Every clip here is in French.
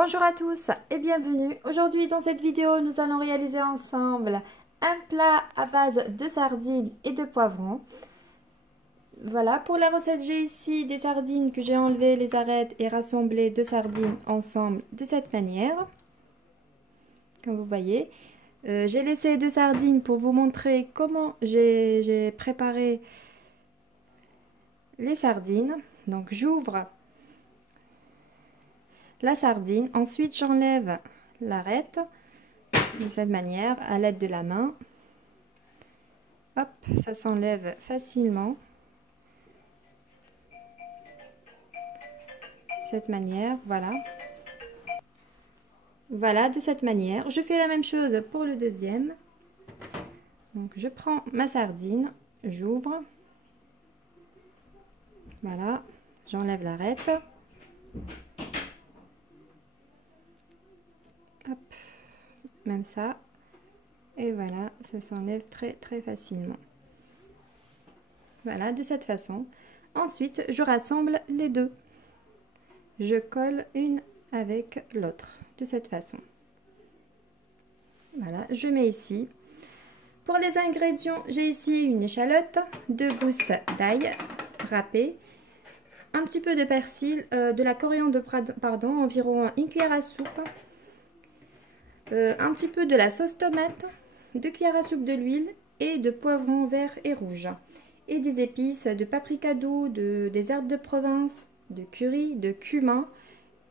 Bonjour à tous et bienvenue. Aujourd'hui dans cette vidéo nous allons réaliser ensemble un plat à base de sardines et de poivrons. Voilà, pour la recette j'ai ici des sardines que j'ai enlevé les arêtes et rassemblé deux sardines ensemble de cette manière. Comme vous voyez, j'ai laissé deux sardines pour vous montrer comment j'ai préparé les sardines. Donc j'ouvre la sardine, ensuite j'enlève l'arête de cette manière à l'aide de la main. Hop, ça s'enlève facilement. De cette manière, voilà. Voilà, de cette manière. Je fais la même chose pour le deuxième. Donc je prends ma sardine, j'ouvre. Voilà, j'enlève l'arête. Hop, même ça. Et voilà, ça s'enlève très facilement. Voilà, de cette façon. Ensuite, je rassemble les deux. Je colle une avec l'autre, de cette façon. Voilà, je mets ici. Pour les ingrédients, j'ai ici une échalote, 2 gousses d'ail râpées, un petit peu de persil, de la coriandre, pardon, environ une cuillère à soupe, un petit peu de la sauce tomate, 2 cuillères à soupe de l'huile et de poivrons verts et rouges, et des épices, de paprika doux, des herbes de Provence, de curry, de cumin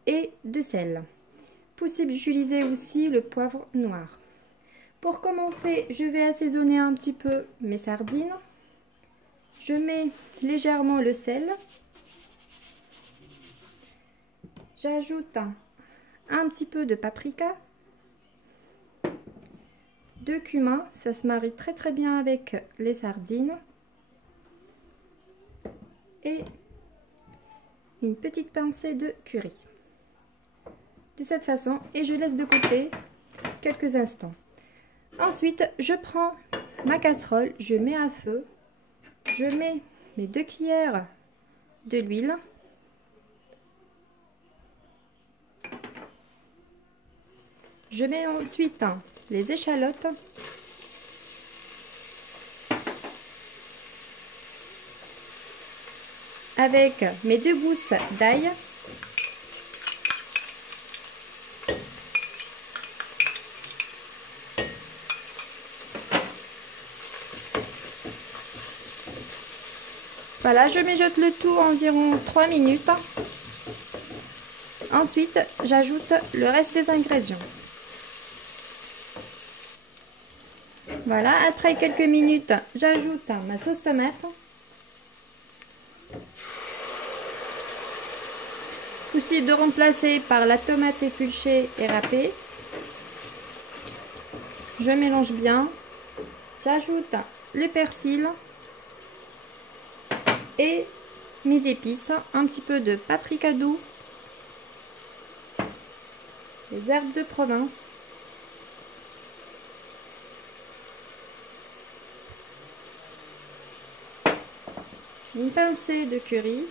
et de sel. Possible d'utiliser aussi le poivre noir. Pour commencer, je vais assaisonner un petit peu mes sardines. Je mets légèrement le sel. J'ajoute un petit peu de paprika, de cumin, ça se marie très bien avec les sardines. Et une petite pincée de curry. De cette façon, et je laisse de côté quelques instants. Ensuite, je prends ma casserole, je mets à feu, je mets mes 2 cuillères de l'huile. Je mets ensuite les échalotes. Avec mes 2 gousses d'ail. Voilà, je mijote le tout environ 3 minutes. Ensuite, j'ajoute le reste des ingrédients. Voilà, après quelques minutes, j'ajoute ma sauce tomate. Possible de remplacer par la tomate épluchée et râpée. Je mélange bien. J'ajoute le persil et mes épices, un petit peu de paprika doux, les herbes de Provence, une pincée de curry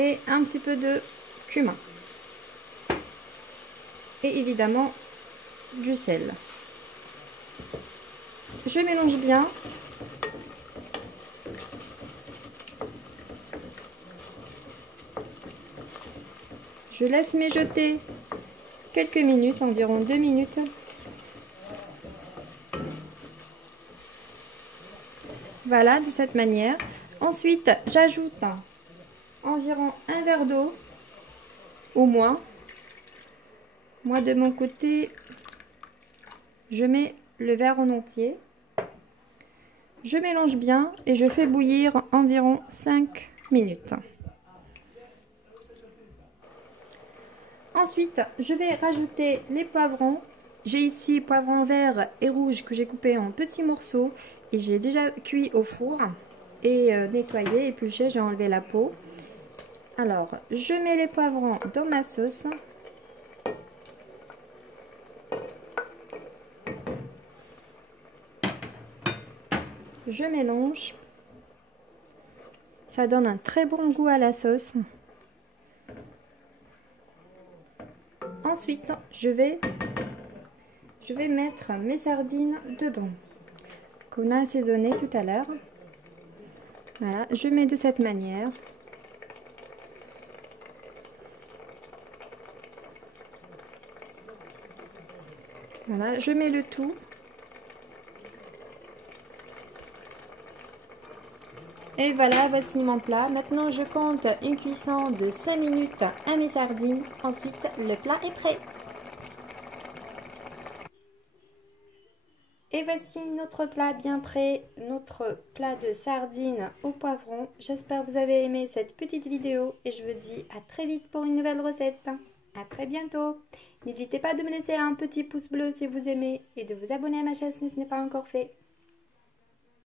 et un petit peu de cumin et évidemment du sel. Je mélange bien. Je laisse mijoter quelques minutes, environ 2 minutes. Voilà, de cette manière. Ensuite, j'ajoute environ un verre d'eau, au moins. Moi, de mon côté, je mets le verre en entier. Je mélange bien et je fais bouillir environ 5 minutes. Ensuite, je vais rajouter les poivrons. J'ai ici poivrons verts et rouges que j'ai coupés en petits morceaux et j'ai déjà cuit au four et nettoyé, épluché, j'ai enlevé la peau. Alors, je mets les poivrons dans ma sauce. Je mélange. Ça donne un très bon goût à la sauce. Ensuite, je vais mettre mes sardines dedans, qu'on a assaisonné tout à l'heure. Voilà, je mets de cette manière. Voilà, je mets le tout. Et voilà, voici mon plat. Maintenant, je compte une cuisson de 5 minutes à mes sardines. Ensuite, le plat est prêt. Et voici notre plat bien prêt, notre plat de sardines au poivron. J'espère que vous avez aimé cette petite vidéo et je vous dis à très vite pour une nouvelle recette. À très bientôt. N'hésitez pas de me laisser un petit pouce bleu si vous aimez et de vous abonner à ma chaîne si ce n'est pas encore fait.